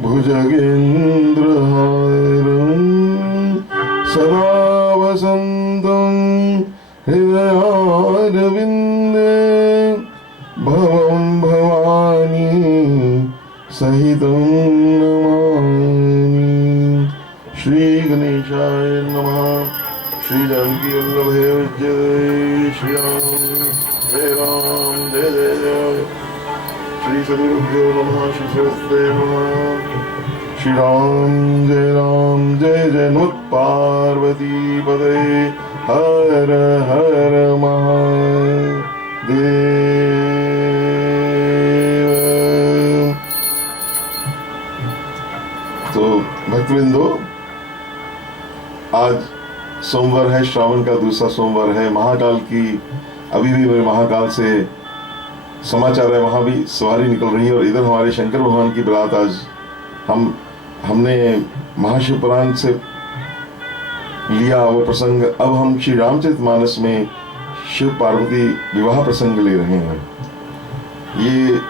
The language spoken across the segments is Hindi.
भुजगेन्द्रहारं सदा वसन्तं हृदयारविन्दे भवं भवानी सहितं नमामि। श्री गणेशाय नमः। श्री जानकी वल्लभे जय श्री राम, जय राम, जय जय जय। श्री सद्गुरुभ्यो नमः। श्री सरस्वते नमः। श्री राम जय जय। नमः पार्वती पदे हर हर महादेव। तो भक्तवृंदो, आज सोमवार है, श्रावण का दूसरा सोमवार है। महाकाल की अभी भी महाकाल से समाचार है, वहाँ भी सवारी निकल रही है। और इधर हमारे शंकर भगवान की बारात आज हमने महाशिवपुराण से लिया वो प्रसंग। अब हम श्री रामचरितमानस में शिव पार्वती विवाह प्रसंग ले रहे हैं। ये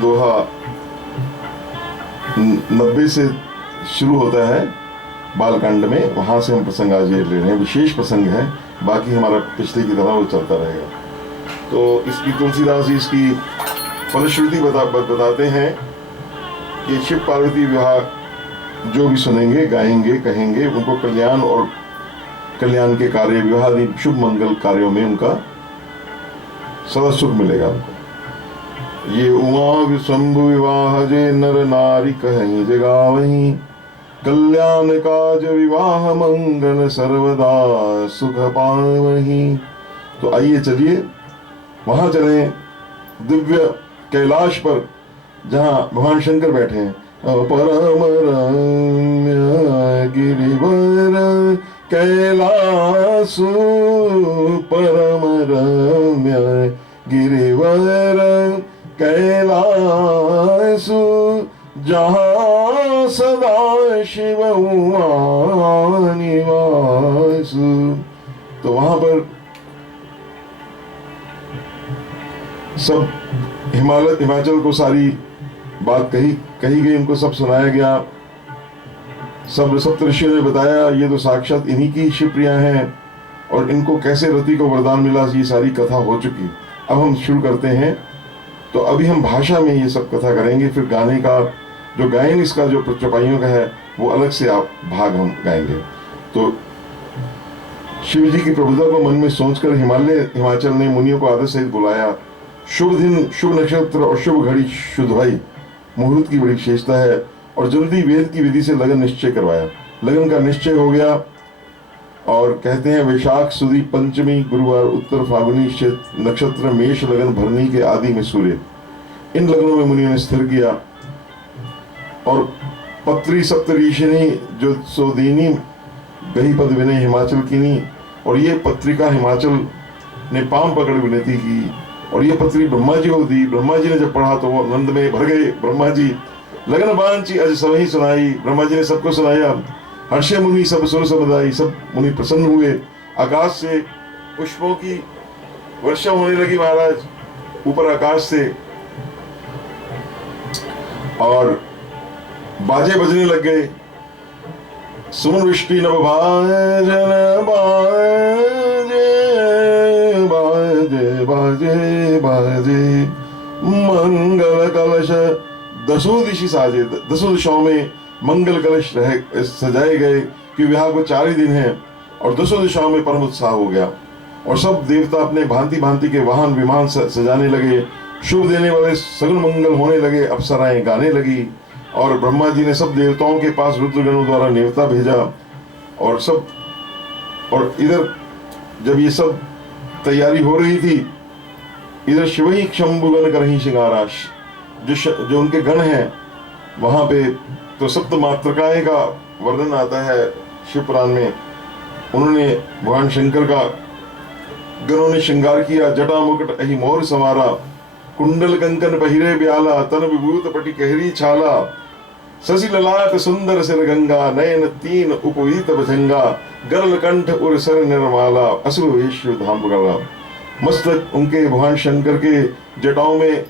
दोहा 90 से शुरू होता है बालकांड में, वहां से हम प्रसंग आज ये ले रहे हैं। विशेष प्रसंग है, बाकी हमारा पिछले की तरह वो चलता रहेगा। तो इसकी तुलसीदास जी इसकी फलश्रुति बताते हैं कि शिव पार्वती विवाह जो भी सुनेंगे, गाएंगे, कहेंगे, उनको कल्याण और कल्याण के कार्य, विवाह आदि शुभ मंगल कार्यों में उनका सदा सुख मिलेगा उनको। ये उमा शंभु विवाह जे नर नारी कहीं जगावहीं, कल्याण काज विवाह मंगल सर्वदा सुख पावहीं। तो आइए चलिए वहां चलें, दिव्य कैलाश पर जहां भगवान शंकर बैठे हैं। परम रम्य गिरिवर कैलासु, परम रम्य गिरिवर कैलासु, जहाँ सदा शिव उमा निवासु। तो वहां पर सब हिमाचल को सारी बात कही गई, उनको सब सुनाया गया। सब सप्तऋषियों ने बताया ये तो साक्षात इन्हीं की शिवप्रिया हैं और इनको कैसे रति को वरदान मिला, ये सारी कथा हो चुकी। अब हम शुरू करते हैं। तो अभी हम भाषा में ये सब कथा करेंगे, फिर गाने का जो गायन इसका जो चौपाइयों का है वो अलग से आप भाग हम गाएंगे। तो शिव जी की प्रभुता को मन में सोचकर हिमाचल ने मुनियों को आदर सहित बुलाया। शुभ दिन, शुभ नक्षत्र और शुभ घड़ी, शुद्ध भाई मुहूर्त की बड़ी विशेषता है। और जल्दी वेद की विधि से लगन निश्चय करवाया। लगन का निश्चय हो गया और कहते हैं वैशाख सुदी पंचमी गुरुवार उत्तर फागुनी नक्षत्र मेष लगन भरनी के आदि में सूर्य। इन लगनों में मुनियों ने स्थिर किया। और पत्री सप्तऋषिनी जो सोदीनी गही पद विनय हिमाचल कीनी। और ये पत्रिका हिमाचल ने पाम पकड़ विनती की और ये पत्री ब्रह्मा जी को दी। ब्रह्मा जी ने जब पढ़ा तो वो आनंद में भर गए। ब्रह्मा जी लगन बांची अज सब ही सुनाई। ब्रह्मा जी ने सबको सुनाया। हर्षे मुनि सब सुर समुदाय, सब मुनि प्रसन्न हुए। आकाश से पुष्पों की वर्षा होने लगी महाराज, ऊपर आकाश से, और बाजे बजने लग गए। सुमन वृष्टि नभ भाजन बाजे बाजे बाजे बाजे, मंगल कलश दसों दिशा साजे। दसों दिशाओं में मंगल कलश सजाए गए कि विवाह को 4 ही दिन है। और दसों दिशाओं में परम उत्साह हो गया और सब देवता अपने भांति भांति के वाहन विमान सजाने लगे। शुभ देने वाले सगुन मंगल होने लगे। अप्सराएं गाने लगी और ब्रह्मा जी ने सब देवताओं के पास रुद्रगणों द्वारा नेवता भेजा। और इधर जब ये सब तैयारी हो रही थी, इधर शिव ही शंभुगण करही श्रृंगाराश, जो उनके गण हैं वहां पे। तो सप्त मातृकाएं का वर्णन आता है शिव पुराण में। उन्होंने भगवान शंकर का गणों ने श्रृंगार किया। जटा मुकुट अहि मोर संवारा, कुंडल कंकन पहिरे ब्याला, तन विभूत पटि कहरी छाला, शशि ललाट सुंदर सिर गंगा, नयन 3 उपवीत भजंगा, गरल कंठ उर सर निर्माला, असुर वेश धाम गला। मस्तक उनके भगवान शंकर के जटाओं में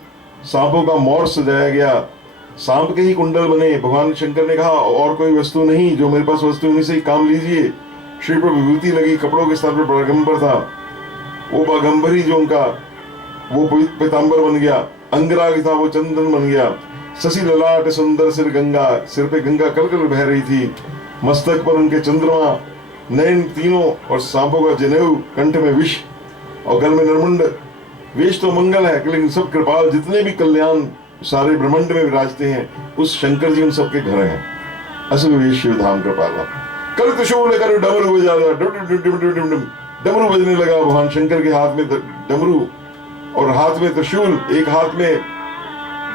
सांपों का मोर सजाया गया, सांप के ही कुंडल बने। भगवान शंकर ने कहा और कोई वस्तु नहीं, जो मेरे पास वस्तु उन्हीं से ही काम लीजिए। श्री पर विभूति लगी, कपड़ों के स्थान पर बागंबर था, वो बागंबर ही जो उनका वो पीतांबर बन गया। अंगराग था, वो चंदन बन गया। शशि ललाट सुंदर सिर गंगा, सिर पे गंगा कलकल बह रही थी। मस्तक पर उनके चंद्रमा, नयन तीनों और सांपों का जनेऊ, कंठ में विष और गल में नरमुंड। वेश तो मंगल है, लेकिन सब कृपाल, जितने भी कल्याण सारे ब्रह्मांड में विराजते हैं, उस शंकर जी उन सबके घर हैं। असुर वेश शिव धाम कृपाला। कर त्रिशूल कर डमरू बजा, डमरू बजने लगा। भगवान शंकर के हाथ में डमरू और हाथ में त्रिशूल, एक हाथ में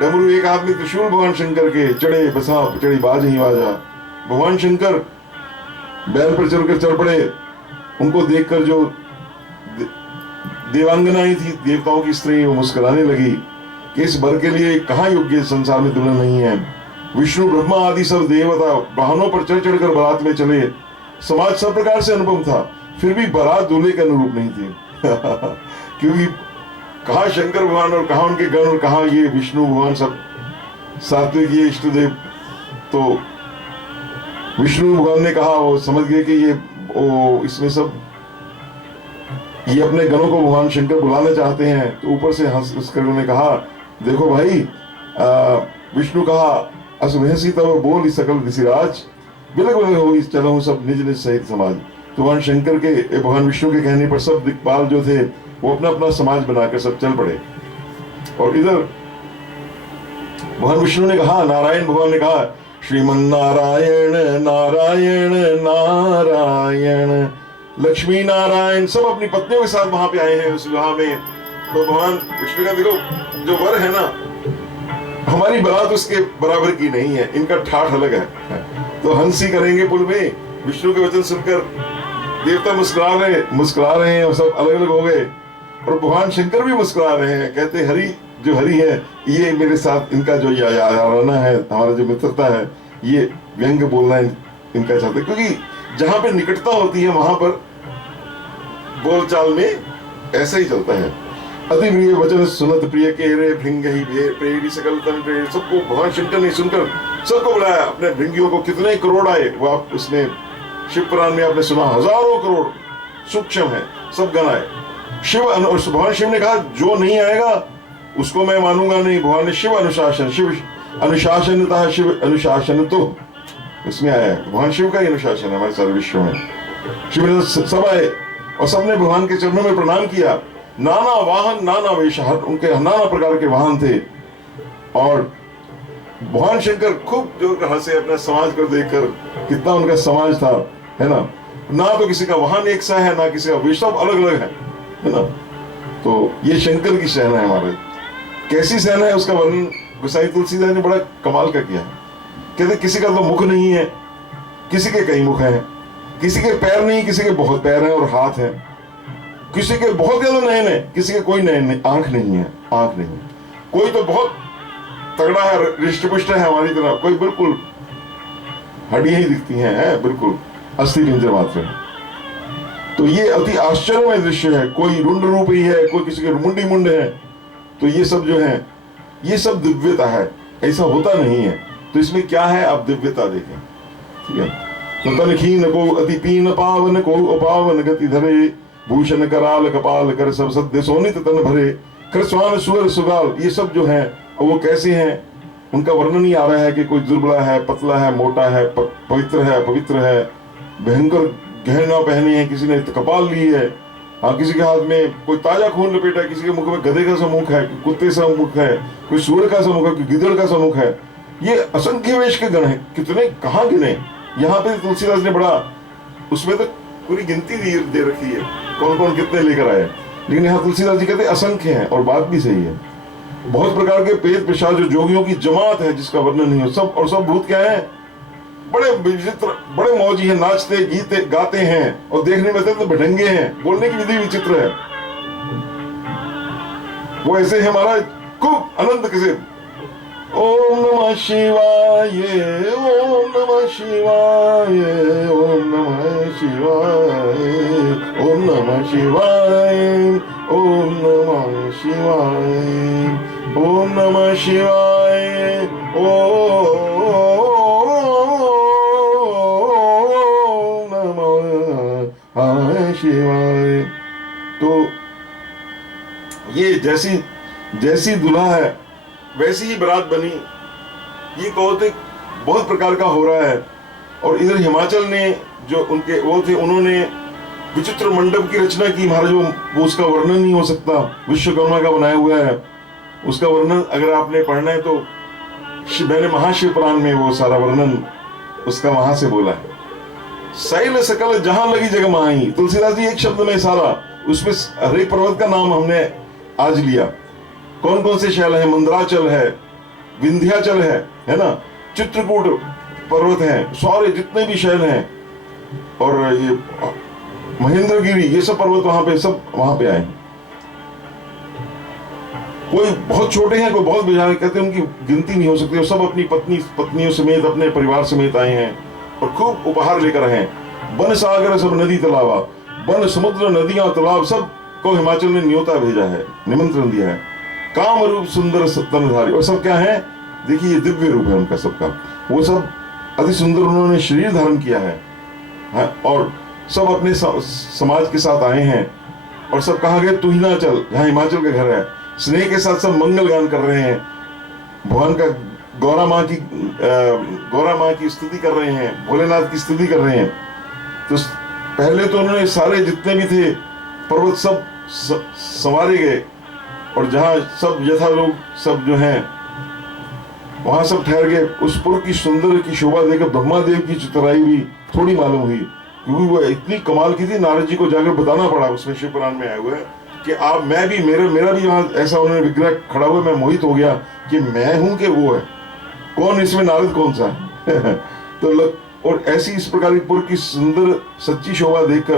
डमरू एक हाथ में त्रिशूल। भगवान शंकर के चढ़े बसा चढ़ी बाज ही बाजा। भगवान शंकर बैल पर चढ़कर चढ़ पड़े। उनको देखकर जो देवांगनाएं थी, देवताओं की स्त्री, वो मुस्कुराने लगी कि इस वर के लिए कहाँ योग्य संसार में दुल्हन नहीं है। विष्णु ब्रह्मा आदि सब देवता वाहनों पर चढ़ चढ़कर बारात में चले। समाज सब प्रकार से अनुपम था, फिर भी बारात दूल्हे के अनुरूप नहीं थी। क्योंकि कहा शंकर भगवान और कहा उनके गण और कहा ये विष्णु भगवान, सब सात्विक ये इष्ट देव। तो विष्णु भगवान ने कहा, वो समझ गए कि ये इसमें सब ये अपने गणों को भगवान शंकर बुलाना चाहते हैं। तो ऊपर से हंस कर उन्होंने कहा, देखो भाई, विष्णु कहा असुभसी तब बोल सकल ऋषिराज, बिलक बिलक हो चलो सब निज निज सहित समाज। तो भगवान शंकर के, भगवान विष्णु के कहने पर सब दिक्पाल जो थे वो अपना अपना समाज बनाकर सब चल पड़े। और इधर भगवान विष्णु ने कहा, नारायण भगवान ने कहा, श्रीमन नारायण नारायण नारायण लक्ष्मी नारायण, सब अपनी पत्नियों के साथ वहां पे आए हैं उस विवाह में। तो भगवान विष्णु का देखो जो वर है ना, हमारी बारात उसके बराबर की नहीं है, इनका ठाठ अलग है। तो हंसी करेंगे पुल में। विष्णु के वचन सुनकर देवता मुस्कुरा रहे हैं और सब अलग अलग हो गए। और भगवान शंकर भी मुस्कुरा रहे हैं, कहते हरि जो हरि है, ये मेरे साथ इनका जो याराना है, हमारा जो मित्रता है, ये व्यंग बोलना इनका चाहते, क्योंकि जहां पे निकटता होती है वहां पर बोलचाल में ऐसा ही चलता है। अति प्रिय वचन सुनत प्रिय के रे भृंग ही प्रेरी सकल तन प्रेरी। सबको भगवान शंकर ने सुनकर सबको बुलाया, अपने भृंगियों को। कितने करोड़ आए वो आप उसमें शिव पुराण में आपने सुना, हजारों करोड़ सूक्ष्म है, सब गण आए। शिव भगवान शिव ने कहा जो नहीं आएगा उसको मैं मानूंगा नहीं। भगवान ने शिव अनुशासन, शिव अनुशासन था, शिव अनुशासन तो इसमें आया है। भगवान शिव का ही अनुशासन है हमारे सारे विश्व में। शिव ने सब आए और सबने भगवान के चरणों में प्रणाम किया। नाना वाहन नाना वेश, उनके नाना प्रकार के वाहन थे। और भगवान शंकर खूब जोर हंसे अपने समाज को देखकर, कितना उनका समाज था, है ना तो किसी का वाहन एक सा है, ना किसी का वेश, सब अलग अलग है ना। तो ये शंकर की सेना है हमारे। कैसी सेना है उसका वर्णन गोसाई तुलसीदास ने बड़ा कमाल का किया है। कहते किसी का तो मुख नहीं है, किसी के कई मुख हैं, किसी के पैर नहीं, किसी के बहुत पैर हैं और हाथ हैं, किसी के बहुत ज्यादा नयन है, किसी के कोई नयन आंख नहीं है, आंख नहीं। कोई तो बहुत तगड़ा है, रिष्ट-पुष्ट है हमारी तरह, कोई बिल्कुल हड्डियां ही दिखती हैं, बिल्कुल अस्थि पिंजर मात्र है। तो ये अति आश्चर्यमय दृश्य है। कोई रुंड रूप ही है, कोई किसी के मुंडी मुंड है। तो ये सब जो है, ये सब दिव्यता है, ऐसा होता नहीं है। तो इसमें क्या है, आप दिव्यता देखें, ठीक है। तो तन खीन को अति पीन पावन को अपावन गति धरे, भूषण कराल कपाल कर सब सद्य सोनित तन भरे, कृष्वान सुअर सुगाल, ये सब जो है वो कैसे हैं, उनका वर्णन ही आ रहा है कि कोई दुर्बला है, पतला है, मोटा है, पवित्र है, अपवित्र है, भयंकर गहना पहने हैं, किसी ने कपाल ली है, हाँ किसी के हाथ में कोई ताजा खून लपेटा है, किसी के मुख में गधे का सा मुख है, कुत्ते सा मुख है, कोई सूअर का सा मुख है, कोई गिदड़ का सा मुख है। ये असंख्य वेश के गण है, कितने कहाँ गिने। यहाँ पे तुलसीदास ने बड़ा, उसमें तो पूरी गिनती दे रखी है कौन कौन कितने लेकर आए, लेकिन यहाँ तुलसीदास जी कहते असंख्य हैं। और बात भी सही है, बहुत प्रकार के पेट पिशाच जो जोगियों की जमात है जिसका वर्णन नहीं हो। सब और सब भूत क्या है, बड़े विचित्र, बड़े मौजी हैं, नाचते गीते गाते हैं और देखने में तो भटंगे हैं, बोलने की विधि विचित्र है। वो ऐसे है महाराज, खूब अनंत किसे ओम नमः शिवाय, ओम नमः शिवाय, ओम नमः शिवाय, ओम नमः शिवाय, ओम नमः शिवाय, ओम नमः शिवाय, ओम नमः शिवाय। तो ये जैसी जैसी दुल्हा है वैसी ही बारात बनी। ये कौतुक बहुत प्रकार का हो रहा है। और इधर हिमाचल ने जो उनके वो थे, उन्होंने विचित्र मंडप की रचना की महाराज। वो उसका वर्णन नहीं हो सकता, विश्वकर्मा का बनाया हुआ है। उसका वर्णन अगर आपने पढ़ना है तो मैंने महाशिव पुराण में वो सारा वर्णन उसका वहां से बोला है। शैल सकल जहां लगी जग माही, तुलसीदास जी एक शब्द में सारा, उसमें हर एक पर्वत का नाम हमने आज लिया। कौन कौन से शैल है? मंदराचल है, विंध्याचल है ना, चित्रकूट पर्वत है, सारे जितने भी शैल हैं, और ये महेंद्रगिरी, ये सब पर्वत सब वहां पे आए। कोई बहुत छोटे हैं, कोई बहुत बड़े, कहते हैं उनकी गिनती नहीं हो सकती। और सब अपनी पत्नियों समेत, अपने परिवार समेत आए हैं और खूब उपहार लेकर आए हैं। वन सागर सब नदी तालाबा, वन समुद्र नदियां तालाब सब को हिमाचल ने न्योता भेजा है, निमंत्रण दिया है। काम रूप सुंदर तनधारी, और सब क्या है? देखिए ये दिव्य रूप है उनका सबका। वो सब अति सुंदर उन्होंने शरीर धारण किया है और सब अपने समाज के साथ आए हैं। और सब कहा गए तू ही ना चल, जहाँ हिमाचल का घर है। स्नेह के साथ सब मंगल गान कर रहे हैं, भगवान का गौरा माँ की स्तुति कर रहे हैं, भोलेनाथ की स्तुति कर रहे हैं। तो पहले तो उन्होंने सारे जितने भी थे पर्वत सब संवारे गए, और जहाँ सब यथा लोग सब जो हैं वहां सब ठहर गए। उस पुर की सुंदर की शोभा देखकर ब्रह्मादेव की चितराई भी थोड़ी मालूम हुई, क्योंकि वो इतनी कमाल की थी। नारद जी को जाकर बताना पड़ा, उसमें शिव पुराण में आए हुए हैं कि आप, मैं भी, मेरा भी वहां ऐसा उन्होंने विग्रह खड़ा हुआ, मैं मोहित हो गया कि मैं हूं कि वो है, कौन इसमें नारद कौन सा है। तो और ऐसी इस प्रकार की पुर की सुंदर सच्ची शोभा देखकर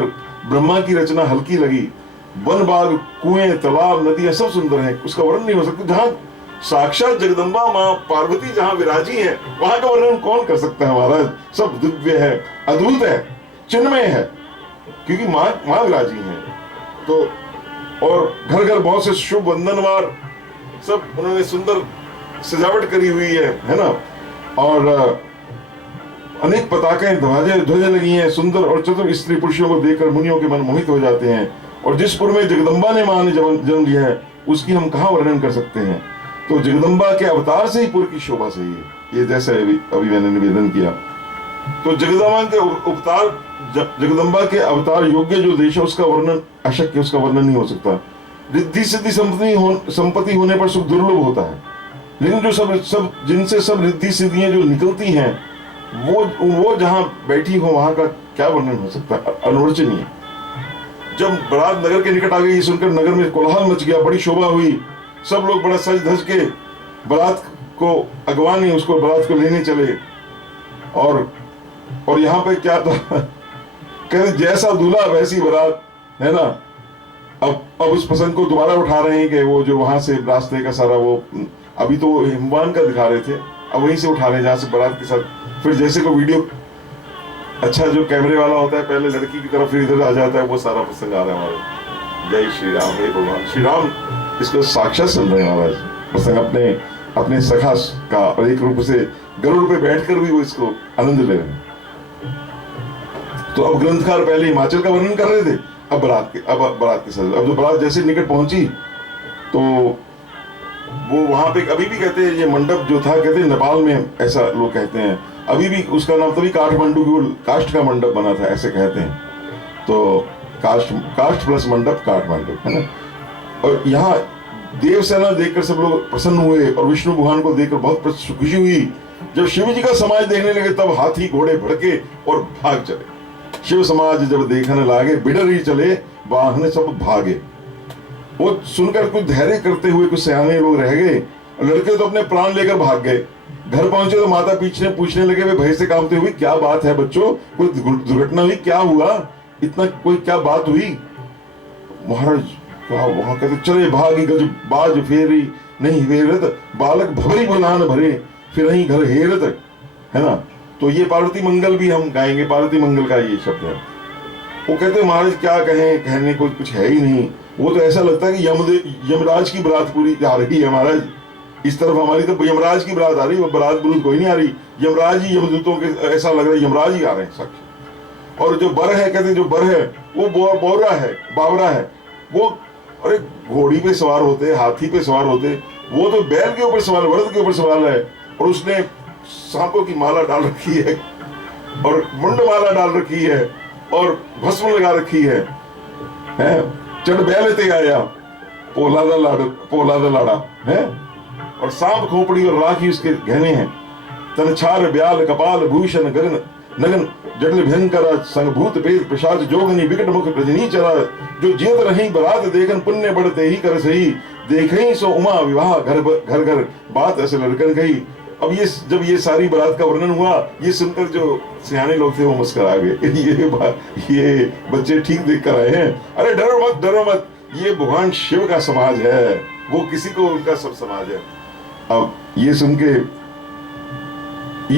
ब्रह्मा की रचना हल्की लगी। वन बाग, कुएं, तालाब, नदियां सब सुंदर हैं, उसका वर्णन नहीं हो सकता। जहाँ साक्षात जगदम्बा माँ पार्वती जहाँ विराजी है, वहां का वर्णन कौन कर सकता है महाराज। सब दिव्य है, अद्भुत है, चिन्मय है, क्योंकि माँ विराजी है। तो और घर घर बहुत से शुभ वंदनवार सब उन्होंने सुंदर सजावट करी हुई है ना। और अनेक पताके ध्वजे लगी हैं सुंदर, और चतुर स्त्री पुरुषों को देखकर मुनियों के मन मोहित हो जाते हैं। और जिस पुर में जगदम्बा ने मां ने जन्म लिया है, उसकी हम कहाँ वर्णन कर सकते हैं। तो जगदम्बा के अवतार से ही पुर की शोभा से ही, ये जैसे अभी मैंने निवेदन किया। तो जगदम्बा के अवतार योग्य जो देश है, उसका वर्णन अशक्य, उसका वर्णन नहीं हो सकता। रिद्धि सिद्धि संपत्ति होने पर सुख दुर्लभ होता है, लेकिन जो सब जिनसे सब रिद्धि सिद्धियां जो निकलती हैं, वो जहां बैठी हो, वहां का क्या वर्णन हो सकता है, अनवर्चनीय। जब बारात नगर के निकट आ गई, सुनकर नगर में कोलाहल मच गया, बड़ी शोभा हुई। सब लोग बड़ा सज धज के बारात को अगवाने, उसको बारात को लेने चले। और यहाँ पे क्या था, कहते जैसा दूल्हा वैसी बारात, है ना। अब उस प्रसंग को दोबारा उठा रहे हैं कि वो जो वहां से रास्ते का सारा वो, अभी तो वो हिमवान का दिखा रहे थे, अब वहीं से उठा रहे हैं जहाँ से बारात के साथ। फिर जैसे को वीडियो अच्छा जो कैमरे वाला होता है, पहले लड़की की तरफ फिर इधर आ जाता है, वो सारा प्रसंग आ रहा है हमारे। जय श्री राम, हे भगवान श्री राम इसको साक्षात सुन रहे हैं महाराज, प्रसंग अपने सखा का, और एक रूप से गरुड़ पे बैठकर भी वो इसको आनंद ले रहे हैं। तो अब ग्रंथकार पहले हिमाचल का वर्णन कर रहे थे, अब बारात के साथ, अब जो बारात जैसे निकट पहुंची तो वो वहां पे अभी भी कहते हैं, ये मंडप जो था, कहते हैं नेपाल में ऐसा लोग कहते हैं, अभी भी उसका नाम, तभी काठमांडू की काष्ठ का मंडप बना था ऐसे कहते हैं। तो काष्ठ प्लस मंडप काठमांडू, है ना। और यहाँ देवसेना देखकर सब लोग प्रसन्न हुए, और विष्णु भगवान को देखकर बहुत खुशी हुई। जब शिव जी का समाज देखने लगे, तब हाथी घोड़े भड़के और भाग चले। शिव समाज जब देखने लागे, बिडर ही चले वाहन सब भागे। वो सुनकर कुछ धैर्य करते हुए कुछ सयाने लोग रह गए, लड़के तो अपने प्राण लेकर भाग गए। घर पहुंचे तो माता पूछने लगे, वे भय से कांपते हुए, क्या बात है बच्चों, कोई दुर्घटना हुई, क्या हुआ, इतना कोई क्या बात हुई। महाराज वहां कहते, चले भागी गज बाज फेरी नहीं वेरत, बालक भवरी बुलान भरे फिर नहीं घर हेरत, है ना। तो ये पार्वती मंगल भी हम गाएंगे, पार्वती मंगल का ये शब्द है। वो कहते महाराज क्या कहें, कहने को कुछ है ही नहीं। वो तो ऐसा लगता है कि यमराज की बारात पूरी आ रही है महाराज, इस तरफ हमारी तो यमराज की बारात आ रही है, बारात बुरुत कोई नहीं आ रही, यमराज ही यमदूतों के, ऐसा लग रहा है यमराज ही आ रहे हैं साक्षी। और जो बर है, कहते हैं जो बर है वो बोरा है, बावरा है वो, अरे घोड़ी पे सवार होते, हाथी पे सवार होते, वो तो बैल के ऊपर सवार, बलद के ऊपर सवार है, और उसने सांपों की माला डाल रखी है और मुंड माला डाल रखी है और भस्म लगा रखी है, चढ़ बैल ते आया पोला दा लाड़ा है, और सांप खोपड़ी और राखी उसके गहने हैं, तनछार ब्याल कपाल भूषण गगन नगन जटल भयंकर संगभूत पेट प्रसाद जोगनी विकट मुख रजनी चरा, जो जियत रही बरात देखन पुण्य बढ़ते ही कर सही, देखई सो उमा विवाह घर घर बात ऐसे लड़कन गई। अब ये जब ये सारी बारात का वर्णन हुआ, ये सुनकर जो सियाने लोग थे वो मुस्कुरा गए, ये बच्चे ठीक देख कर आए हैं, अरे डरो मत, ये भगवान शिव का समाज है, वो किसी को उनका सब समाज है। अब ये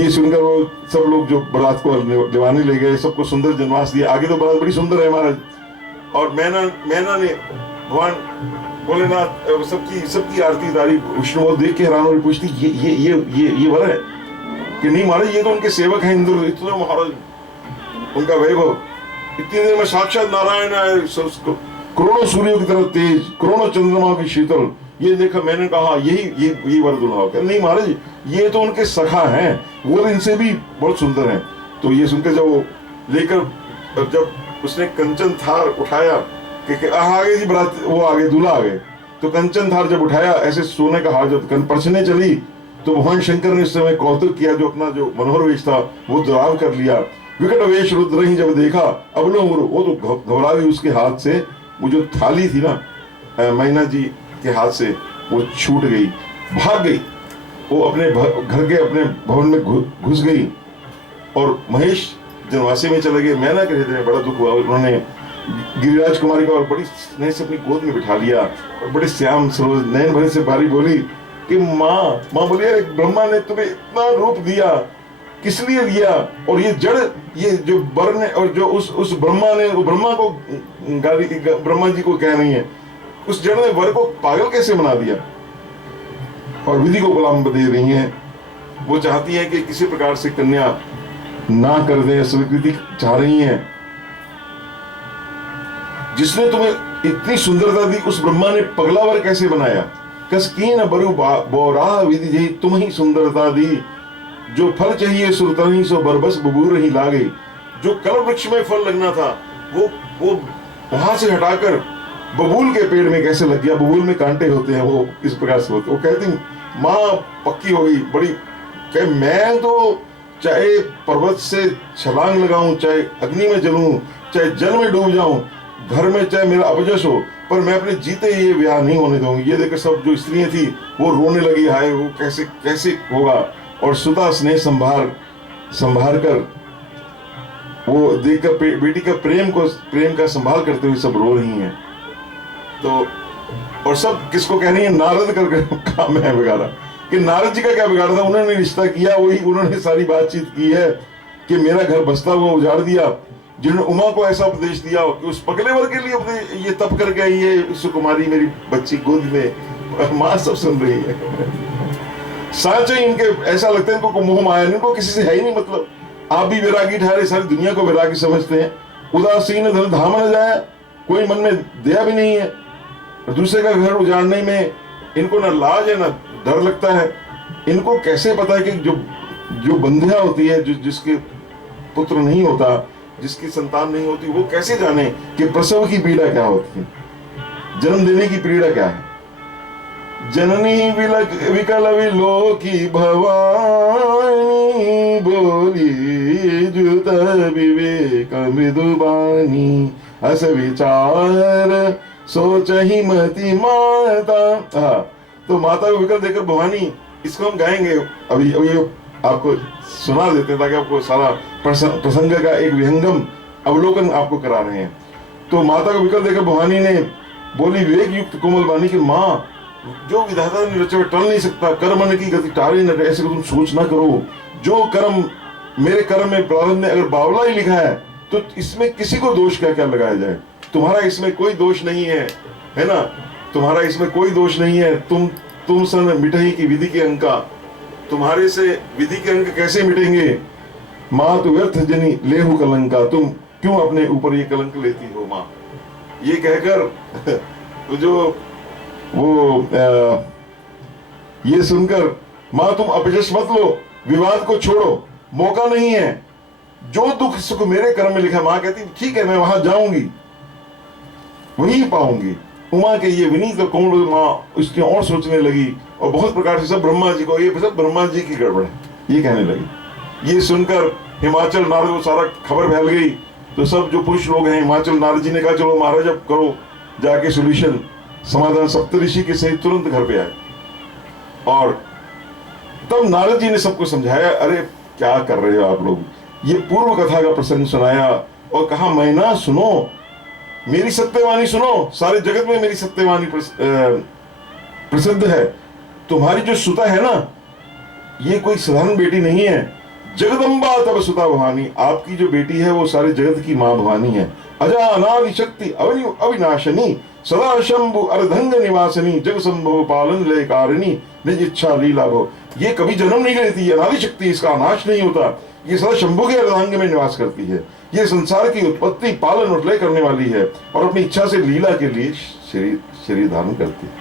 सुनकर वो सब लोग जो बारात को दिवाने ले गए, सबको सुंदर जनवास दिया, आगे तो बारात बड़ी सुंदर है महाराज। और मैना ने भगवान भोलेनाथ सबकी आरती उतारी, विष्णु वो देख के हैरान हो पूछती ये वर है कि नहीं महाराज, ये तो उनके सेवक हैं इंद्र, इतने महाराज उनका वैभव, इतनी देर में साक्षात नारायण है, करोड़ों सूर्यों की तरह तेज, करोड़ों चंद्रमा की शीतल, ये देखा। मैंने कहा यही वर दुल्हा क्या? नहीं महाराज, ये तो उनके सखा हैं, वो इनसे भी बहुत सुंदर हैं। तो ये सुनकर जब वो लेकर, जब उसने कंचन थार उठाया कि आगे जी बरात, वो आगे दूल्हा आ गए, तो कंचन थार जब उठाया, ऐसे सोने का हार जब परछने चली, तो भगवान शंकर ने उस समय कौतुक किया, जो अपना जो मनोहर वेश था वो दुराव कर लिया। विकट वेश रुद्र ही जब देखा अबलो, वो तो घबरा गई, उसके हाथ से वो जो थाली थी ना मैना जी के हाथ से वो छूट गई, भाग गई, वो अपने घर के अपने भवन में घुस गई और महेश जनवासी में चले गए। मैना के हृदय में बड़ा दुख हुआ, उन्होंने गिरिराज कुमारी को और बड़ी स्नेह से अपनी गोद में बिठा लिया और बड़े श्याम सरोज नयन भरे से बारी बोली कि माँ बोली, अरे ब्रह्मा ने तुम्हें इतना रूप दिया, किस लिए दिया? और ये जड़, ये जो बर ने, और जो उस ब्रह्मा ने, ब्रह्मा को गाली, ब्रह्मा जी को कह रही है, उस जड़ ने वर को पागल कैसे बना दिया और विधि को गुलाम दे रही हैं। वो चाहती है कि किसी प्रकार से कन्या ना कर दे, स्वीकृति चाह रही है। जिसने तुम्हें इतनी सुंदरता दी, उस ब्रह्मा ने पगला वर कैसे बनाया? कसकीन बरु बोरा विधि जी तुम ही सुंदरता दी, जो फल चाहिए सुरतनी सो बरबस बबूर ही ला गई। जो कल्प वृक्ष में फल लगना था वो वहां से हटाकर बबूल के पेड़ में कैसे लग गया? बबूल में कांटे होते हैं, वो इस प्रकार से होते। वो कहती माँ पक्की हो गई बड़ी, कहे मैं तो चाहे पर्वत से छलांग लगाऊं, चाहे अग्नि में जलूं, चाहे जल में डूब जाऊं, घर में चाहे मेरा अपजस हो, पर मैं अपने जीते ये विवाह नहीं होने दूंगी। ये देखकर सब जो स्त्रियां थी वो रोने लगी, हाय वो कैसे होगा। और सुता स्नेह संभार कर वो देखकर बेटी का प्रेम का संभाल करते हुए सब रो रही हैं। तो और सब किसको कह रही है? नारद कर काम है बिगाड़ा, कि नारद जी का क्या बिगाड़ा था? उन्होंने रिश्ता किया, वही उन्होंने सारी बातचीत की है कि मेरा घर बसता हुआ उजाड़ दिया। जिन्होंने उमा को ऐसा उपदेश दिया कि उस पगले वर के लिए अपने ये तप करके आई है, सुकुमारी मेरी बच्ची गोद में, माँ सब सुन रही है। सच ही इनके ऐसा लगता है इनको मोह माया, इनको किसी से है ही नहीं मतलब। आप भी वैरागी ठहरे, सारी दुनिया को वैरागी समझते हैं। उदासीन धन धाम न जाए, कोई मन में दया भी नहीं है। दूसरे का घर उजाड़ने में इनको ना लाज है ना डर लगता है। इनको कैसे पता है कि जो बंध्या होती है, जिसके पुत्र नहीं होता, जिसकी संतान नहीं होती, वो कैसे जाने कि प्रसव की पीड़ा क्या होती है, जन्म देने की पीड़ा क्या है। जननी विकल विलोकी भवानी, बोली जुत विवेक मृदुबानी, हस विचार सोच ही मति माता। तो माता को विकल देकर भवानी, इसको हम गाएंगे अभी आपको सुना देते हैं, ताकि आपको सारा प्रसंग का एक विहंगम अवलोकन आपको करा रहे हैं। तो माता को विकल देकर भवानी ने बोली विवेक युक्त कोमल बानी की, माँ जो विधाता ने रचा टल नहीं सकता, कर्म की गति टारे न, ऐसे तुम सोच ना करो। जो कर्म मेरे कर्म में प्रारंभ में अगर बावला ही लिखा है, तो इसमें किसी को दोष क्या लगाया जाए? तुम्हारा इसमें कोई दोष नहीं है। है ना, तुम्हारा इसमें कोई दोष नहीं है। तुम सन मिटही की विधि के अंका, तुम्हारे से विधि के अंक कैसे मिटेंगे। माँ तो व्यर्थ जनी लेहु कलंका, तुम क्यों अपने ऊपर ये कलंक लेती हो माँ। ये कहकर तो जो वो ये सुनकर, माँ तुम अपयश मत लो, विवाद को छोड़ो, मौका नहीं है, जो दुख सुख मेरे कर्म में लिखा। माँ कहती ठीक है, मैं वहां जाऊंगी, वहीं पाऊंगी। उमा के ये विनीत तो कोमल माँ उसकी और सोचने लगी, और बहुत प्रकार से सब ब्रह्मा जी को, ये सब ब्रह्मा जी की गड़बड़ है, ये कहने लगी। ये सुनकर हिमाचल नारद को सारा खबर फैल गई। तो सब जो पुरुष लोग हैं, हिमाचल नारद जी ने कहा चलो महाराज अब करो जाके सोल्यूशन, समाधान। सप्तऋषि के सहित तुरंत घर पे आए, और तब नारद जी ने सबको समझाया, अरे क्या कर रहे हो आप लोग। ये पूर्व कथा का प्रसंग सुनाया और कहा मैं ना, सुनो मेरी सत्यवाणी सुनो, सारे जगत में मेरी सत्यवाणी प्रसिद्ध है। तुम्हारी जो सुता है ना, ये कोई साधारण बेटी नहीं है, जगदम्बा तब सुता भवानी। आपकी जो बेटी है वो सारे जगत की माँ भवानी है। अजा अनादि शक्ति अविनाशनी, सदा शंभु अर्धंग निवासनी, जग संभव पालन लय कारिणी, निज इच्छा लीला भो। ये कभी जन्म नहीं लेती, अनादि शक्ति, इसका नाश नहीं होता। ये सदा शंभु के अर्धांग में निवास करती है। ये संसार की उत्पत्ति पालन और लय करने वाली है, और अपनी इच्छा से लीला के लिए शरीर धारण करती है।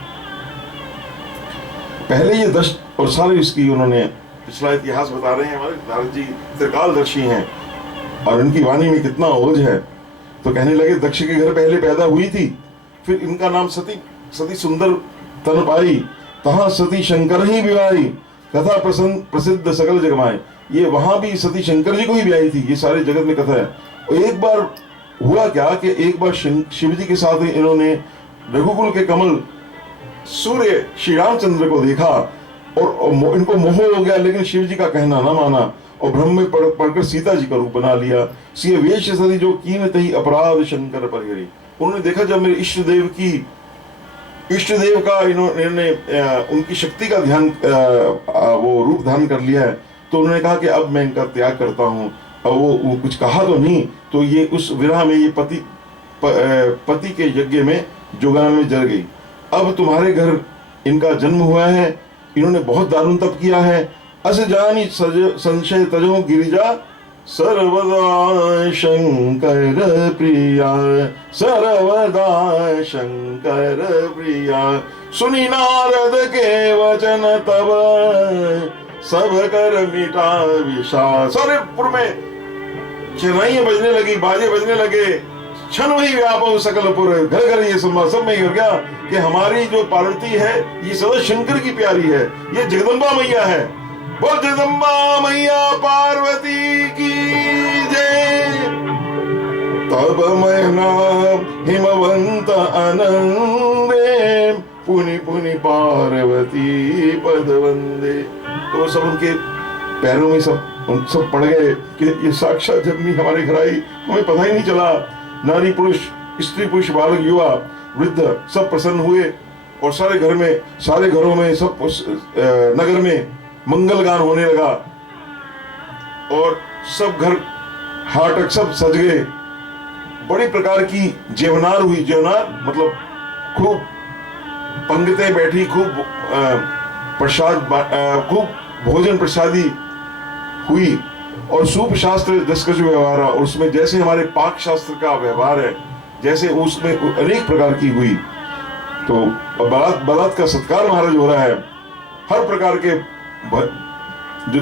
पहले ये दश और सारे इसकी उन्होंने पिछला इतिहास बता रहे हैं। हमारे नारद जी त्रिकालदर्शी हैं, और इनकी वाणी में कितना ओज है। तो कहने लगे दक्ष के घर पहले पैदा हुई थी, फिर इनका नाम सती सुंदर तन पाई, तहां सती शंकर ही विवाही, कथा प्रसिद्ध सकल जगमाए। ये वहां भी सती शंकर जी को ही ब्याही थी, ये सारे जगत में कथा है। और एक बार हुआ क्या कि एक बार शिव जी के साथ इन्होंने रघुकुल के कमल सूर्य श्री रामचंद्र को देखा, और इनको मोह हो गया, लेकिन शिव जी का कहना न माना, और भ्रम में पड़कर सीता जी का रूप बना लिया। सीए वेश सदी जो कीन तही अपराध शंकर परिहरी। उन्होंने देखा जब मेरे इष्ट देव का इन्होंने उनकी शक्ति का ध्यान वो रूप धारण कर लिया है, तो उन्होंने कहा कि अब मैं इनका त्याग करता हूँ। और वो कुछ कहा तो नहीं, तो ये उस विरह में ये पति के यज्ञ में जोगान में जल गई। अब तुम्हारे घर इनका जन्म हुआ है, इन्होंने बहुत दारुण तप किया है। अस जानी संशय तजो गिरिजा, सर्वदा शंकर प्रिया, सर्वदा शंकर प्रिया। सुनी नारद के वचन तब, सब कर मिटा विषाद। सारे पुर में शहनाइयां बजने लगी, बाजे बजने लगे, क्षण वही व्यापक सकल पुर। घर घर ये सब में हो गया कि हमारी जो पार्वती है ये सदा शंकर की प्यारी है, ये जगदम्बा मैया है। बोल जगदम्बा मैया पार्वती की जय। तब मैना हिमवंत आनंदे, पुनि पुनि पार्वती पद वंदे। तो सब उनके पैरों में सब पड़ गए कि ये साक्षात जन्मी हमारे घर आई, हमें पता ही नहीं चला। नारी पुरुष, स्त्री पुरुष, बालक युवा वृद्ध सब प्रसन्न हुए, और सारे घरों में सब नगर में मंगल गान होने लगा, और सब घर हाटक सब सज गए। बड़ी प्रकार की जेवनार हुई। जेवनार मतलब खूब पंगतें बैठी, खूब प्रसाद, खूब भोजन प्रसादी हुई, और सूप शास्त्र दशकज व्यवहार, और उसमें जैसे हमारे पाक शास्त्र का व्यवहार है, जैसे उसमें अनेक प्रकार की हुई। तो बारात का सत्कार महाराज हो रहा है, हर प्रकार के जो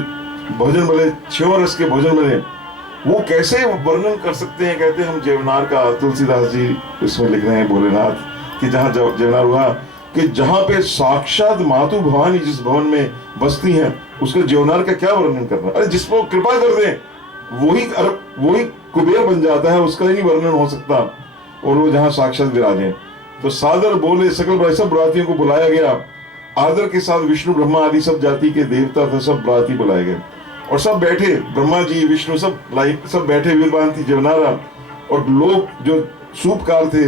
भोजन बने, 6 रस के भोजन बने। वो कैसे वर्णन कर सकते हैं, कहते हैं हम जेवनार का, तुलसीदास जी इसमें लिख रहे हैं भोलेनाथ कि जहाँ जेवनार हुआ कि जहाँ पे साक्षात मातु भवानी जिस भवन में बसती हैं, उसके जेवनार का क्या वर्णन करना। अरे जिस पर कृपा कर दें वही कुबेर बन जाता है, उसका ही नहीं वर्णन हो सकता। और वो जहाँ साक्षात विराजे, तो सादर बोले सकल, सब बरातियों को बुलाया गया। आदर के साथ विष्णु ब्रह्मा आदि सब जाति के देवता थे, सब बराती बुलाए गए, और सब बैठे, ब्रह्मा जी विष्णु सब बैठे, वीरबान थी जेवनारा, और लोग जो सूपकार थे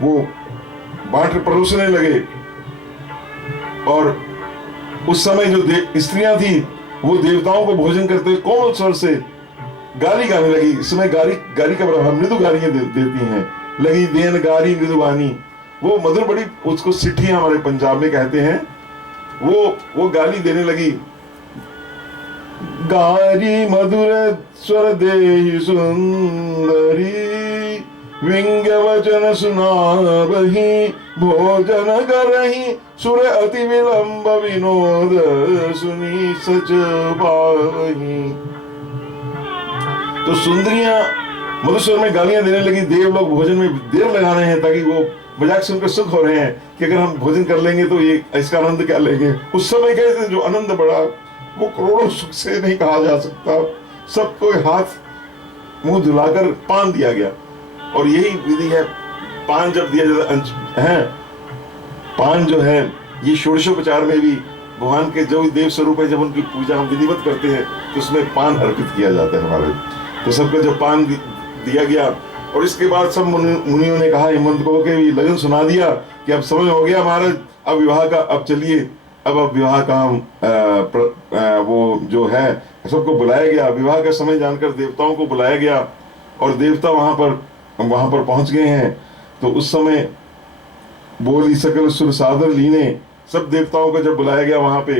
वो बांट परोसने लगे। और उस समय जो स्त्रियां थी वो देवताओं को भोजन करते हुए कोमल स्वर से गाली गाने लगी। इस समय गाली का प्रभाव, मृदु गालियां देती हैं, लगी देन गारी मृदुवानी। वो मधुर बड़ी, उसको सिठी हमारे पंजाब में कहते हैं, वो गाली देने लगी। गारी मधुर स्वर देहि सुंदरी, विंग्य वचन सुनावहि, भोजन करहि सुर अति विलंब, विनोद सुनी सच पावहि। तो सुंदरियां मधुस्वर में गालियां देने लगी, देव लोग भोजन में देर लगा रहे हैं, ताकि वो मजाक सुनकर सुख हो रहे हैं कि अगर हम भोजन कर लेंगे तो ये इसका आनंद क्या लेंगे। उस समय कहते जो आनंद बढ़ा वो करोड़ों सुख से नहीं कहा जा सकता। सबको हाथ मुंह धुलाकर पान दिया गया, और यही विधि है। पान जब दिया जाता है, पान जो है ये षोडशोपचार में भी भगवान के जो देव स्वरूप है, जब उनकी पूजा हम विधिवत करते हैं तो उसमें पान अर्पित किया जाता है हमारे। तो सबको जब पान दिया गया, और इसके बाद सब मुनियों ने कहा, हेमंत को के भी लगन सुना दिया कि अब समय हो गया महाराज, अब विवाह का, अब चलिए, अब विवाह का वो जो है सबको बुलाया गया। विवाह का समय जानकर देवताओं को बुलाया गया, और देवता वहां पर पहुंच गए हैं। तो उस समय बोली सकल सुर सादर लीने, सब देवताओं को जब बुलाया गया वहां पे,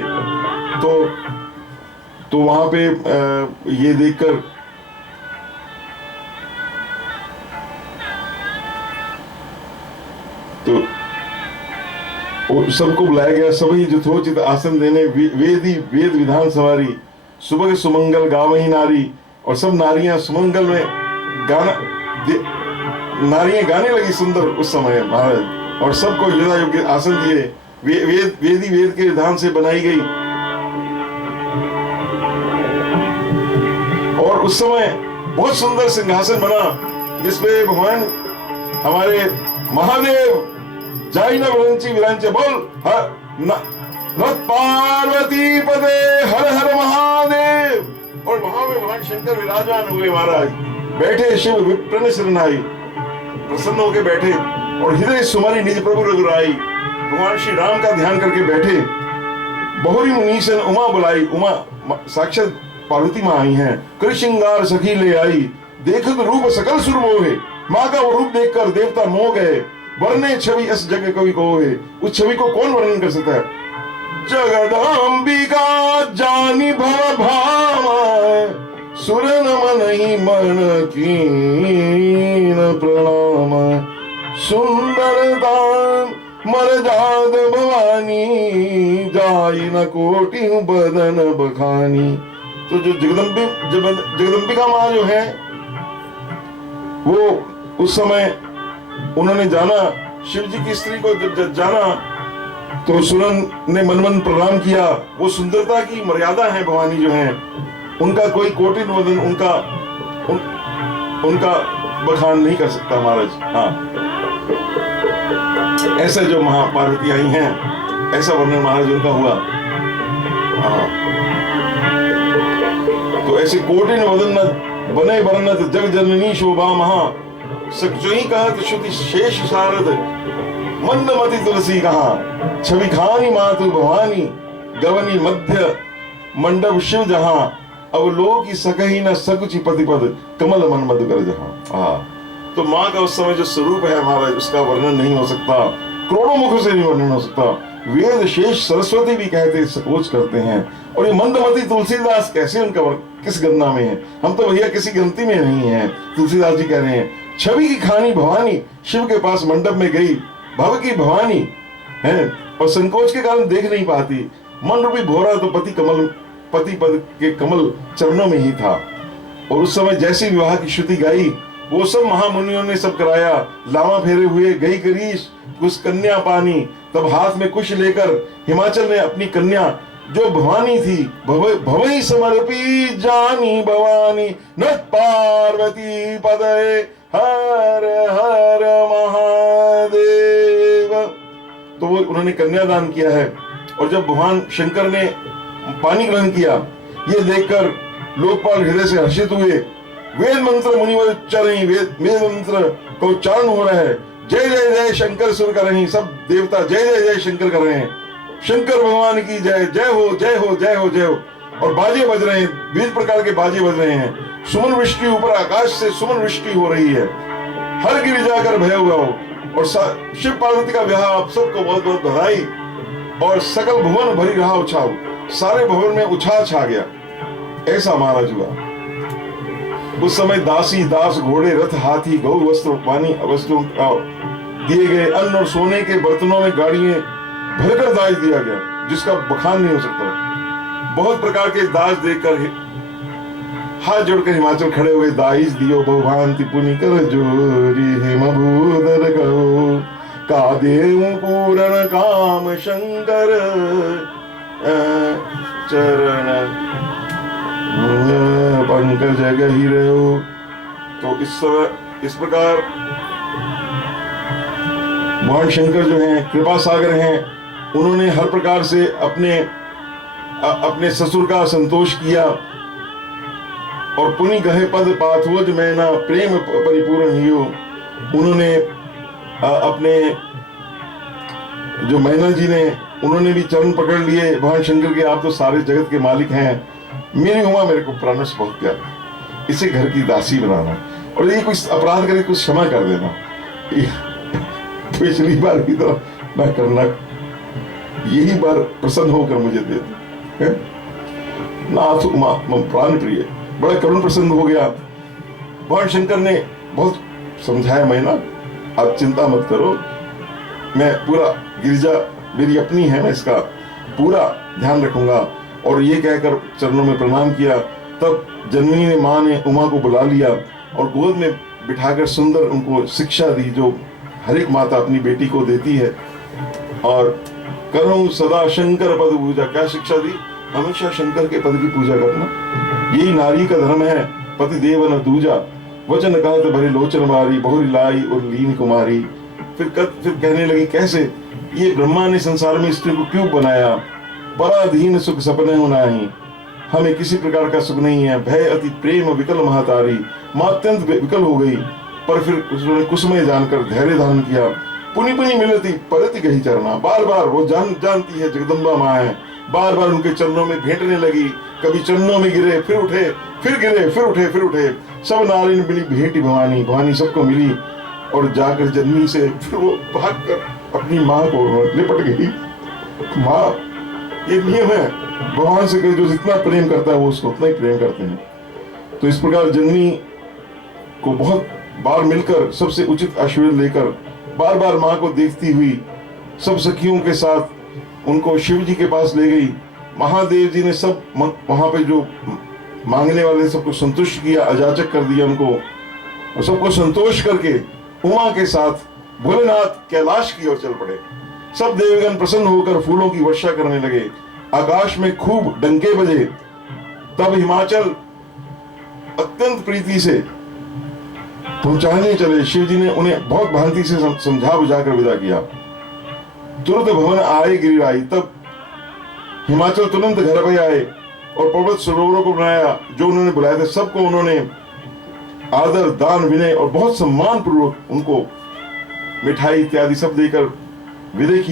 तो वहां पे ये देखकर तो सबको बुलाया गया। सभी यथोचित आसन देने, वेद विधान सवारी, सुबह सुमंगल गावही नारी। और सब नारियां सुमंगल में नारियां गाने लगी सुंदर उस समय महाराज, और सबको यथा योग्य आसन दिए। वेद के विधान से बनाई गई। और उस समय बहुत सुंदर सिंहासन बना, जिसपे भगवान हमारे महादेव जाई न विरंची विरंचे बोल नत पार्वती पदे हर हर महादेव। और वहां में भगवान शंकर विराजमान हुए महाराज, बैठे शिव विप्र शरणाई, प्रसन्न होकर बैठे, और हृदय सुमरी निज प्रभु रघुराई। भगवान श्री राम का ध्यान करके बैठे। बहुरी मुनीसन उमा बुलाई, उमा साक्षात पार्वती माँ आई हैं। कर श्रृंगार सखी ले आई, देखत रूप सकल सुर मोहे। माँ का वो रूप देखकर देवता मोह गए, वर्णे छवि इस जग कवि कोहे। उस छवि को कौन वर्णन कर सकता है। जगदम्बिका जानी भव भाव, सुर नमन मन कीन प्रणाम। सुंदरता मरजाद भवानी, जाई न कोटि बदन बखानी। तो जो जगदम्बिका माँ जो है, वो उस समय उन्होंने जाना, शिव जी की स्त्री को जब जाना, तो सुरन ने मन मन प्रणाम किया। वो सुंदरता की मर्यादा है भवानी जो है, उनका कोई कोटि वदन उनका बखान नहीं कर सकता महाराज। हाँ, ऐसे जो महापार्वती आई हैं, ऐसा वर्णन महाराज उनका हुआ। हाँ, तो ऐसे कोटिन वदन बने वर्णत जग जननी शोभा महा। सचोई कहत श्रुति शेष शारद, मंदमति तुलसी कहा। छवि खानी मातु भवानी, गवनी मध्य मंडप शिव जहां। अवलोकी सकही न सकुचि पतिपद, कमल मन मधुकर जहां। तो माँ का उस समय जो स्वरूप है महाराज, उसका वर्णन नहीं हो सकता, करोड़ों मुखों से नहीं वर्णन हो सकता। वेद शेष सरस्वती भी कहते सकोच करते हैं। और ये मंदमती तुलसीदास कैसे उनका किस गणना में है, हम तो भैया किसी गिनती में नहीं है। तुलसीदास जी कह रहे हैं, छवि की खानी भवानी, शिव के पास मंडप में गई, भव की भवानी है, और संकोच के कारण देख नहीं पाती। मन रूपी भोरा तो पति पद के कमल चरणों में ही था। और उस समय जैसी विवाह की श्रुति गाई, वो सब महामुनियों ने सब कराया। लावा फेरे हुए, गई करीश कुछ कन्या पानी। तब हाथ में कुश लेकर हिमाचल में अपनी कन्या जो भवानी थी, भवई समर्पी जानी भवानी। नत पार्वती पदे हर हर महादेव। तो वो उन्होंने कन्यादान किया है। और जब भगवान शंकर ने पानी ग्रहण किया, ये देखकर लोकपाल हृदय से हर्षित हुए। वेद मंत्र मुनिवर उच्चारण, वेद मंत्र का उच्चारण हो रहा है। जय जय जय शंकर सुर कर रहे हैं, सब देवता जय जय जय शंकर कर रहे हैं। शंकर भगवान की जय, जय हो जय हो जय हो जय हो। और बाजे बज रहे हैं, विविध प्रकार के बाजे बज रहे हैं। सुमन वृष्टि, ऊपर आकाश से सुमन वृष्टि हो रही है। हर गिर जाकर भय हुआ हो। और शिव पार्वती का विवाह, आप सबको बहुत बहुत बधाई। और सकल भुवन भरी रहा उछाव, सारे भवन में उछाल छा गया, ऐसा महाराज हुआ। उस समय दासी दास घोड़े रथ हाथी गौ वस्त्र पानी वस्त्रों दिए गए, अन्न और सोने के बर्तनों में गाड़ियां भरकर दाज दिया गया, जिसका बखान नहीं हो सकता। बहुत प्रकार के दाज देकर हाथ जोड़कर हिमाचल खड़े हुए, दाइज दियो बहुभांति पुनि कर जोरी, हेम भूधर कहो का देव पूर्ण काम शंकर चरण पंकज गही रहो। तो इस प्रकार भगवान शंकर जो हैं कृपा सागर हैं, उन्होंने हर प्रकार से अपने ससुर का संतोष किया। और पुनि गहे पद पाथुज मैना प्रेम परिपूर्ण हियो, उन्होंने अपने जो मैना जी ने, उन्होंने भी चरण पकड़ लिए भगवान शंकर के, आप तो सारे जगत के मालिक हैं, मेरी उमा मेरे को प्राण से बहुत प्यार, इसे घर की दासी बनाना, और ये कुछ अपराध करे कुछ क्षमा कर देना, पिछली बार की तरह ना करना, यही बार प्रसन्न होकर मुझे दे दे। नाथ उमा प्राण प्रिय, बड़ा करुण प्रसन्न हो गया। भगवान शंकर ने बहुत समझाया, मैना आप चिंता मत करो, मैं पूरा, गिरिजा मेरी अपनी है, मैं इसका पूरा ध्यान रखूंगा। और ये कहकर चरणों में प्रणाम किया। तब जननी ने, माँ ने उमा को बुला लिया और गोद में बिठाकर सुंदर उनको शिक्षा दी, जो हर एक माता अपनी बेटी को देती है। और करूं सदा शंकर पद पूजा, क्या शिक्षा दी? हमेशा शंकर के पद की पूजा करना, यही नारी का धर्म है। पति देव न दूजा, वचन कहत भरे लोचन मारी, बहुरी लाई और लीन कुमारी। फिर कहने लगी, कैसे ये ब्रह्मा ने संसार में स्त्री को क्यों बनाया? पराधीन सुख सपने नहीं, हमें किसी प्रकार का सुख नहीं है। भय अति प्रेम विकल महातारी, मां अत्यंत विकल हो गई, पर फिर उसने कुसुमय जानकर धैर्य धारण किया। पुनि पुनि मिलती परति गही चरना, बार बार वो जानती है जगदम्बा माँ है, बार बार उनके चरणों में भेंटने लगी। कभी चरणों में गिरे, फिर उठे, फिर गिरे, फिर उठे, फिर उठे। सब नारी ने मिली भेंटी भवानी, भवानी सबको मिली। और जाकर जननी से फिर वो भागकर अपनी माँ को लिपट गई। माँ, ये नियम है भगवान से, जो जितना प्रेम करता है वो उसको उतना ही प्रेम करते हैं। तो इस प्रकार जननी को बहुत बार मिलकर, सबसे उचित आशीर्वाद लेकर, बार बार माँ को देखती हुई सब सखियों के साथ उनको शिव जी के पास ले गई। महादेव जी ने सब वहां पे जो मांगने वाले सबको संतुष्ट किया, अजाचक कर दिया उनको, और सबको संतोष करके उमा के साथ भोलेनाथ कैलाश की ओर चल पड़े। सब देवगण प्रसन्न होकर फूलों की वर्षा करने लगे, आकाश में खूब डंके बजे। तब हिमाचल अत्यंत प्रीति से पहुंचाने चले। शिव जी ने उन्हें बहुत भांति से समझा बुझाकर विदा किया। तुरंत भवन आए गिरिराई, तब हिमाचल तुरंत घर पे आए और पर्वत सरोवरों को बनाया, जो उन्होंने बुलाए थे सबको उन्होंने आदर, दान, विनय और बहुत सम्मान पूर्वक उनको मिठाई इत्यादि सब देकर विदा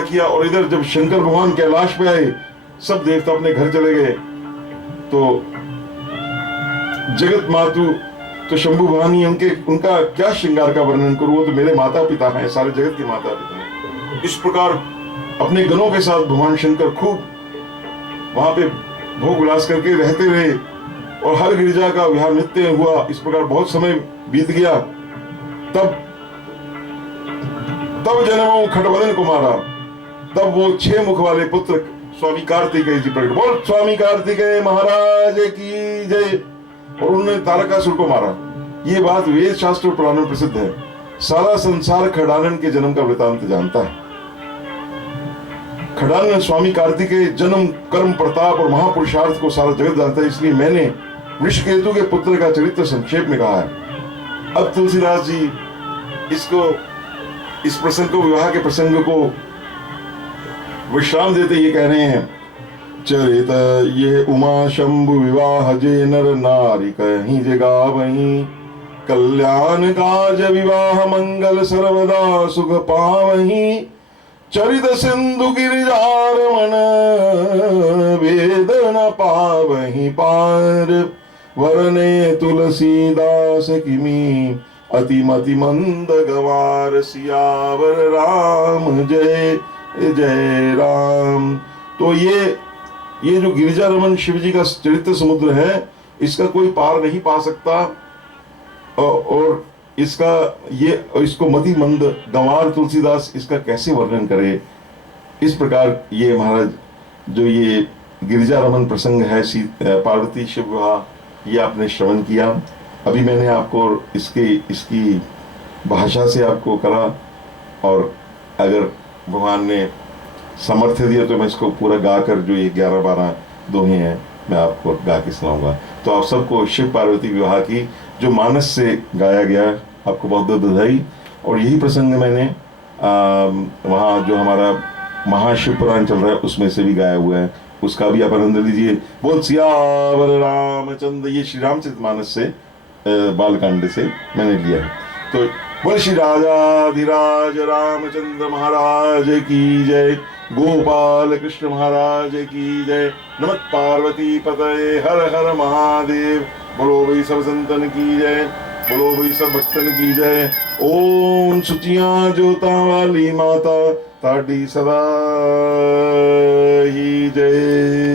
किया। और इधर जब शंकर भगवान कैलाश पे आए, सब देवता अपने घर चले गए। तो जगत मातु तो शंभु भवानी, उनका क्या श्रृंगार का वर्णन करूं, वो तो मेरे माता पिता हैं, सारे जगत के माता पिता हैं। इस प्रकार अपने गणों के साथ भगवान शंकर खूब वहां पे भोग विलास करके रहते रहे, और हर गिरिजा का विहार नित्य हुआ। इस प्रकार बहुत समय बीत गया। तब जन्मों खटवदन को मारा। तब वो 6 मुख वाले पुत्र स्वामी कार्तिकेय जी प्रकट, बोल स्वामी कार्तिकेय महाराज की जय। और उन्होंने तारकासुर को मारा। ये बात वेद शास्त्र पुराण में प्रसिद्ध है। सारा संसार खडानन के जन्म का वृतांत जानता है। खडानन स्वामी कार्तिकेय जन्म, कर्म, प्रताप और महापुरुषार्थ को सारा जगत जानता है। इसलिए मैंने वृषकेतु के पुत्र का चरित्र संक्षेप में कहा है। अब तुलसीदास जी इस प्रसंग को, विवाह के प्रसंग को विश्राम देते ये कह रहे हैं, चरित ये उमा शंभु विवाह जे नर नारी कहीं जगा वहीं, कल्याण काज विवाह मंगल सर्वदा सुख पावहीं। चरित सिंधु गिरिजारमण वेद न पावहीं पार, वरने तुलसीदास किमी अति मति मंद गवार सियावर राम जय जय राम। तो ये जो गिरिजा रमन शिव जी का चरित्र समुद्र है, इसका कोई पार नहीं पा सकता। और इसको मति मंद गंवार तुलसीदास इसका कैसे वर्णन करे। इस प्रकार ये महाराज जो ये गिरिजा रमन प्रसंग है, पार्वती शिव विवाह, ये आपने श्रवण किया। अभी मैंने आपको इसकी भाषा से आपको करा, और अगर भगवान ने सामर्थ्य दिया तो मैं इसको पूरा गाकर, जो ये 11-12 दोहे हैं, मैं आपको गा के सुनाऊंगा। तो आप सबको शिव पार्वती विवाह की जो मानस से गाया गया, आपको बहुत बहुत बधाई। और यही प्रसंग मैंने वहाँ जो हमारा महाशिव पुराण चल रहा है उसमें से भी गाया हुआ है, उसका भी आप आनंद लीजिए। बोल सियावर रामचंद्र, ये श्री रामचरितमानस से बालकांड से मैंने लिया है। तो बोल श्री राजाधिराज रामचंद्र महाराज की जय, गोपाल कृष्ण महाराज की जय। नमः पार्वती पतये हर हर महादेव। बोलो भाई सब संतन की जय, बोलो भाई सब भक्तन की जय। ओम सुचियां जोता वाली माता ताड़ी सदा ही जय।